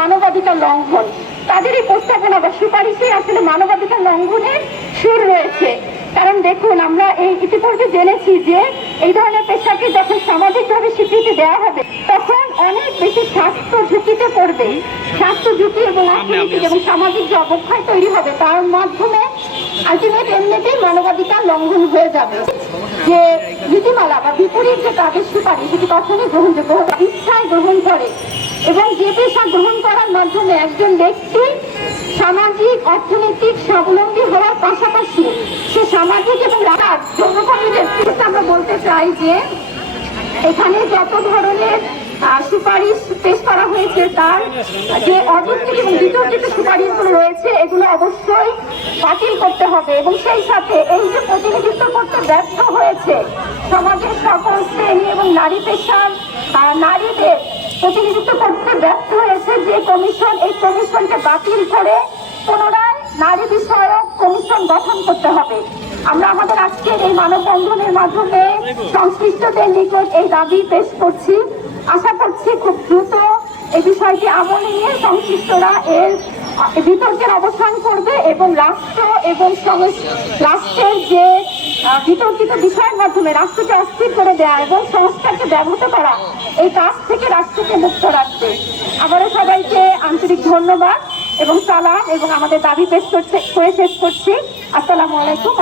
মানবাধিকার লঙ্ঘন। তাদের এই প্রস্তাবনা বা সুপারিশে আসলে মানবাধিকার লঙ্ঘনের সুর রয়েছে। কারণ দেখুন, আমরা এই ইতিপূর্বে জেনেছি যে এই ধরনের পেশাকে যখন সামাজিকভাবে স্বীকৃতি দেওয়া হবে তখন অনেক বেশি স্বাস্থ্য ঝুঁকিতে পড়বে। স্বাস্থ্য ঝুঁকি এবং অর্থনৈতিক এবং সামাজিক যে অবক্ষয় তৈরি হবে তার মাধ্যমে আলটিমেট এমনিতেই মানবাধিকার লঙ্ঘন হয়ে যাবে। যে নীতিমালা বা বিপরীত যে কাজের সুপারিশ সেটি কখনই গ্রহণযোগ্য ইচ্ছায় গ্রহণ করে এবং যে পেশা গ্রহণ করার মাধ্যমে একজন ব্যক্তি সামাজিক অর্থনৈতিক স্বাবলম্বী হওয়ার পাশাপাশি সে সামাজিক এবং যৌনকর্মীদের আমরা বলতে চাই যে এখানে যত ধরনের সুপারিশ পেশ করা হয়েছে তার যে অযৌক্তিক এবং বিতর্কিত সুপারিশগুলো রয়েছে এগুলো অবশ্যই বাতিল করতে হবে। এবং সেই সাথে এই যে প্রতিনিধিত্ব করতে ব্যর্থ হয়েছে সমাজের সকল শ্রেণী এবং নারী পেশার নারীদের প্রতিনিধিত্ব করতে ব্যর্থ হয়েছে যে কমিশন, এই কমিশনকে বাতিল করে পুনরায় নারী বিষয়ক কমিশন গঠন করতে হবে। আমরা আমাদের আজকের এই মানববন্ধনের মাধ্যমে সংশ্লিষ্টদের নিকট এই দাবি পেশ করছি। আশা করছি খুব দ্রুত এই বিষয়টি আমলে নিয়ে সংশ্লিষ্টরা এর বিতর্কের অবসান করবে এবং রাষ্ট্র এবং রাষ্ট্রের যে বিতর্কিত বিষয়ের মাধ্যমে রাষ্ট্রকে অস্থির করে দেওয়া এবং সংস্কারকে ব্যাহত করা এই কাজ থেকে রাষ্ট্রকে মুক্ত রাখবে। আবারও সবাইকে আন্তরিক ধন্যবাদ এবং সালাম এবং আমাদের দাবি পেশ করে শেষ করছি। আসসালামু আলাইকুম।